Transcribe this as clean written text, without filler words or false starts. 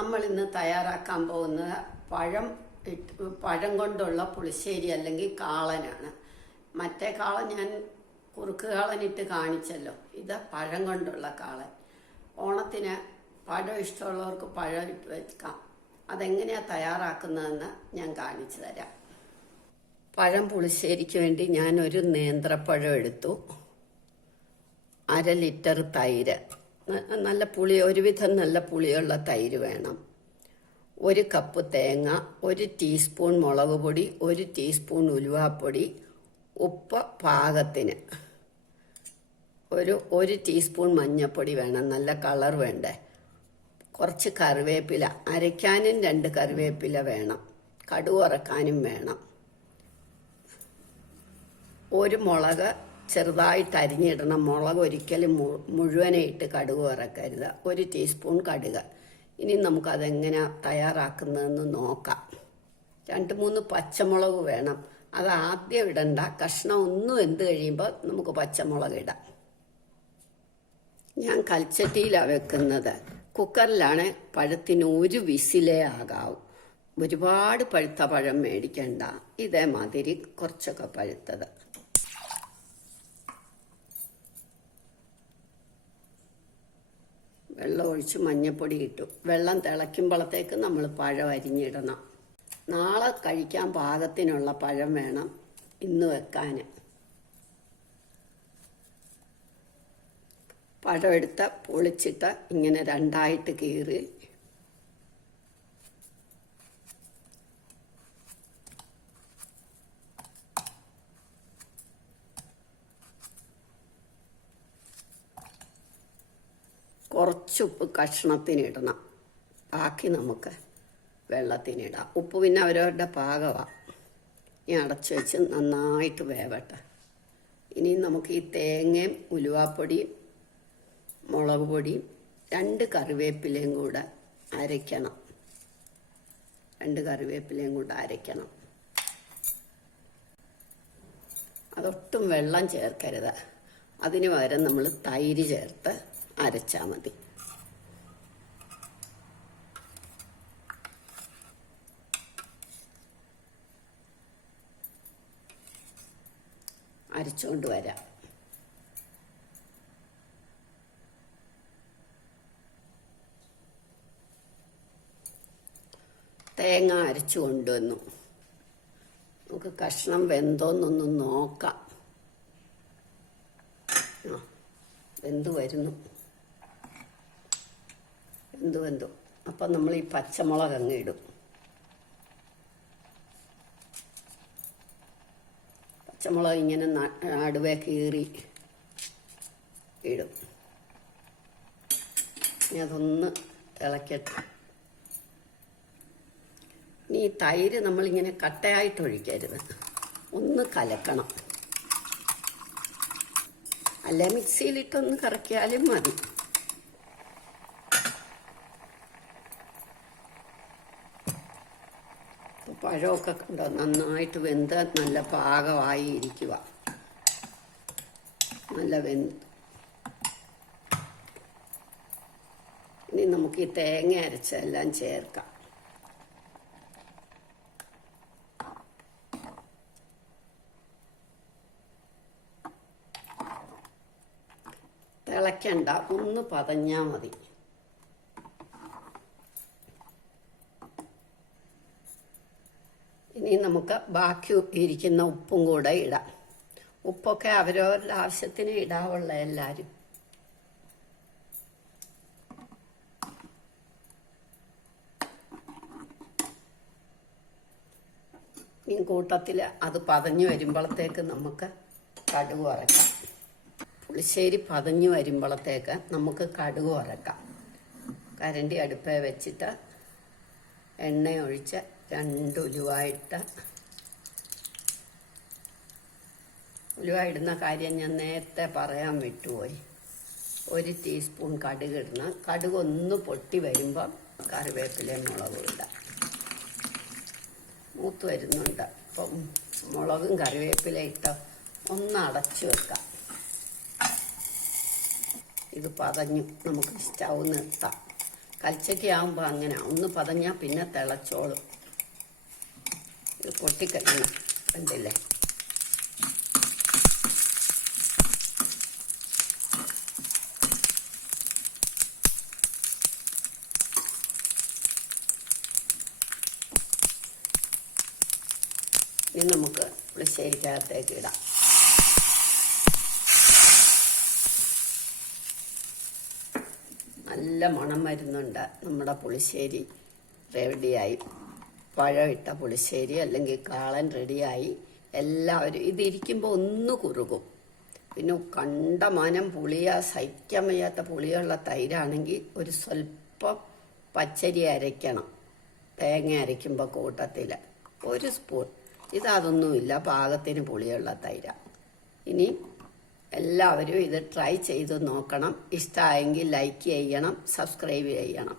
നമ്മൾ ഇന്ന് തയ്യാറാക്കാൻ പോകുന്ന പഴം കൊണ്ടുള്ള പുളിശ്ശേരി അല്ലെങ്കിൽ കാളനാണ്. മറ്റേ കാളൻ ഞാൻ കുറുക്ക് കാളനിട്ട് കാണിച്ചല്ലോ. ഇത് പഴം കൊണ്ടുള്ള കാളൻ. ഓണത്തിന് പഴം ഇഷ്ടമുള്ളവർക്ക് പഴം ഇട്ട് വെക്കാം. അതെങ്ങനെയാണ് തയ്യാറാക്കുന്നതെന്ന് ഞാൻ കാണിച്ചു തരാം. പഴം പുളിശ്ശേരിക്ക് വേണ്ടി ഞാനൊരു നേന്ത്രപ്പഴം എടുത്തു. 1/2 ലിറ്റർ തൈര്, നല്ല പുളി, ഒരുവിധം നല്ല പുളിയുള്ള തൈര് വേണം. 1 കപ്പ് തേങ്ങ, 1 ടീസ്പൂൺ മുളക് പൊടി, 1 ടീസ്പൂൺ ഉലുവാപ്പൊടി, ഉപ്പ് പാകത്തിന്, 1 ടീസ്പൂൺ മഞ്ഞൾപ്പൊടി വേണം, നല്ല കളർ വേണ്ടേ. കുറച്ച് കറിവേപ്പില, അരയ്ക്കാനും 2 കറിവേപ്പില വേണം, കടുക് വറക്കാനും വേണം. 1 മുളക് ചെറുതായിട്ട് അരിഞ്ഞിടണം. മുളക് ഒരിക്കലും മുഴുവനായിട്ട് കടുക് വറക്കരുത്. 1 ടീസ്പൂൺ കടുക്. ഇനി നമുക്കതെങ്ങനെ തയ്യാറാക്കുന്നതെന്ന് നോക്കാം. 2-3 പച്ചമുളക് വേണം. അത് ആദ്യം ഇടണ്ട, കഷ്ണം ഒന്ന് വെന്ത് കഴിയുമ്പോൾ നമുക്ക് പച്ചമുളക് ഇടാം. ഞാൻ കൽച്ചട്ടിയിലാണ് വെക്കുന്നത്. കുക്കറിലാണ്. പഴത്തിന് 1 വിസിലേ ആകാവൂ. ഒരുപാട് പഴുത്ത പഴം മേടിക്കണ്ട, ഇതേമാതിരി കുറച്ചൊക്കെ പഴുത്തത്. വെള്ളം ഒഴിച്ച് മഞ്ഞൾപ്പൊടി ഇട്ടു. വെള്ളം തിളയ്ക്കുമ്പോഴത്തേക്ക് നമ്മൾ പഴം അരിഞ്ഞിടണം. നാളെ കഴിക്കാൻ പാകത്തിനുള്ള പഴം വേണം ഇന്ന് വെക്കാൻ. പഴം എടുത്ത് പൊളിച്ചിട്ട് ഇങ്ങനെ 2ആയിട്ട് കീറി കുറച്ച് ഉപ്പ് കഷ്ണത്തിനിടണം. ബാക്കി നമുക്ക് വെള്ളത്തിനിടാം. ഉപ്പ് പിന്നെ അവരവരുടെ പാകമാണ്. ഇനി അടച്ചു വെച്ച് നന്നായിട്ട് വേവട്ടെ. ഇനി നമുക്ക് ഈ തേങ്ങയും ഉലുവാപ്പൊടിയും മുളക് പൊടിയും 2 കറിവേപ്പിലയും കൂടെ അരയ്ക്കണം. 2 കറിവേപ്പിലയും കൂടെ അരയ്ക്കണം. അതൊട്ടും വെള്ളം ചേർക്കരുത്. അതിന് പകരം നമ്മൾ തൈര് ചേർത്ത് അരച്ചാൽ മതി. അരച്ചുകൊണ്ട് വരാം. തേങ്ങ അരച്ചു കൊണ്ടുവന്നു. നമുക്ക് കഷ്ണം വെന്തോന്നൊന്ന് നോക്കാം. വെന്തു വരുന്നു. വെന്തു. അപ്പം നമ്മൾ ഈ പച്ചമുളക് അങ്ങ് ഇടും. പച്ചമുളക് ഇങ്ങനെ നടുവേ കീറി ഇടും. ഇനി അതൊന്ന് തിളക്കട്ടെ. ഇനി ഈ തൈര് നമ്മളിങ്ങനെ കട്ടയായിട്ട് ഒഴിക്കരുത്, ഒന്ന് കലക്കണം. അല്ല, മിക്സിയിലിട്ടൊന്ന് കറക്കിയാലും മതി. പഴമൊക്കെ കണ്ടോ നന്നായിട്ട് വെന്ത് നല്ല പാകമായി ഇരിക്കുക. നല്ല വെന്ത്. ഇനി നമുക്ക് ഈ തേങ്ങ അരച്ചെല്ലാം ചേർക്കാം. തിളയ്ക്കണ്ട, ഒന്ന് പതഞ്ഞാൽ മതി. ഇനി നമുക്ക് ബാക്കി ഇരിക്കുന്ന ഉപ്പും കൂടെ ഇടാം. ഉപ്പൊക്കെ അവരവരുടെ ആവശ്യത്തിന് ഇടാവുള്ള എല്ലാവരും. ഈ കൂട്ടത്തിൽ അത് പതഞ്ഞു വരുമ്പോഴത്തേക്ക് നമുക്ക് കടുക് വറക്കാം. പുളിശ്ശേരി പതഞ്ഞു വരുമ്പോഴത്തേക്ക് നമുക്ക് കടുക് വറക്കാം. കരണ്ടി അടുപ്പേ വെച്ചിട്ട് എണ്ണ ഒഴിച്ച് 2 ഉലുവ ഇടുന്ന കാര്യം ഞാൻ നേരത്തെ പറയാൻ വിട്ടുപോയി. 1 ടീസ്പൂൺ കടുക് ഇടണം. കടുക് ഒന്ന് പൊട്ടി വരുമ്പം കറിവേപ്പിലയും മുളകും ഇടാം. മൂത്ത് വരുന്നുണ്ട്. അപ്പം മുളകും കറിവേപ്പില ഇട്ട് ഒന്ന് അടച്ചു വെക്കാം. ഇത് പതഞ്ഞു. നമുക്ക് സ്റ്റൗ നിർത്താം. കൽച്ചക്ക ആകുമ്പോൾ അങ്ങനെ ഒന്ന് പതഞ്ഞാൽ പിന്നെ തിളച്ചോളും. ഇത് പൊട്ടിക്കഴിയണം, കണ്ടില്ലേ? ഇനി നമുക്ക് പുളിശ്ശേരിക്കകത്തേക്ക് ഇടാം. നല്ല മണം വരുന്നുണ്ട്. നമ്മുടെ പുളിശ്ശേരി റെഡിയായി. പഴമിട്ട പുളിശ്ശേരി അല്ലെങ്കിൽ കാളൻ റെഡിയായി. എല്ലാവരും ഇതിരിക്കുമ്പോൾ ഒന്ന് കുറുകും. പിന്നെ കണ്ടമാനം പുളിയാ, സഹിക്കാൻ വയ്യാത്ത പുളിയുള്ള തൈരാണെങ്കിൽ ഒരു സ്വല്പം പച്ചരി അരയ്ക്കണം. തേങ്ങ അരയ്ക്കുമ്പോൾ കൂട്ടത്തിൽ 1 സ്പൂൺ. ഇതൊന്നുമില്ല, പാകത്തിന് പുളിയുള്ള തൈര. ഇനി എല്ലാവരും ഇത് ട്രൈ ചെയ്ത് നോക്കണം. ഇഷ്ടമായെങ്കിൽ ലൈക്ക് ചെയ്യണം, സബ്സ്ക്രൈബ് ചെയ്യണം.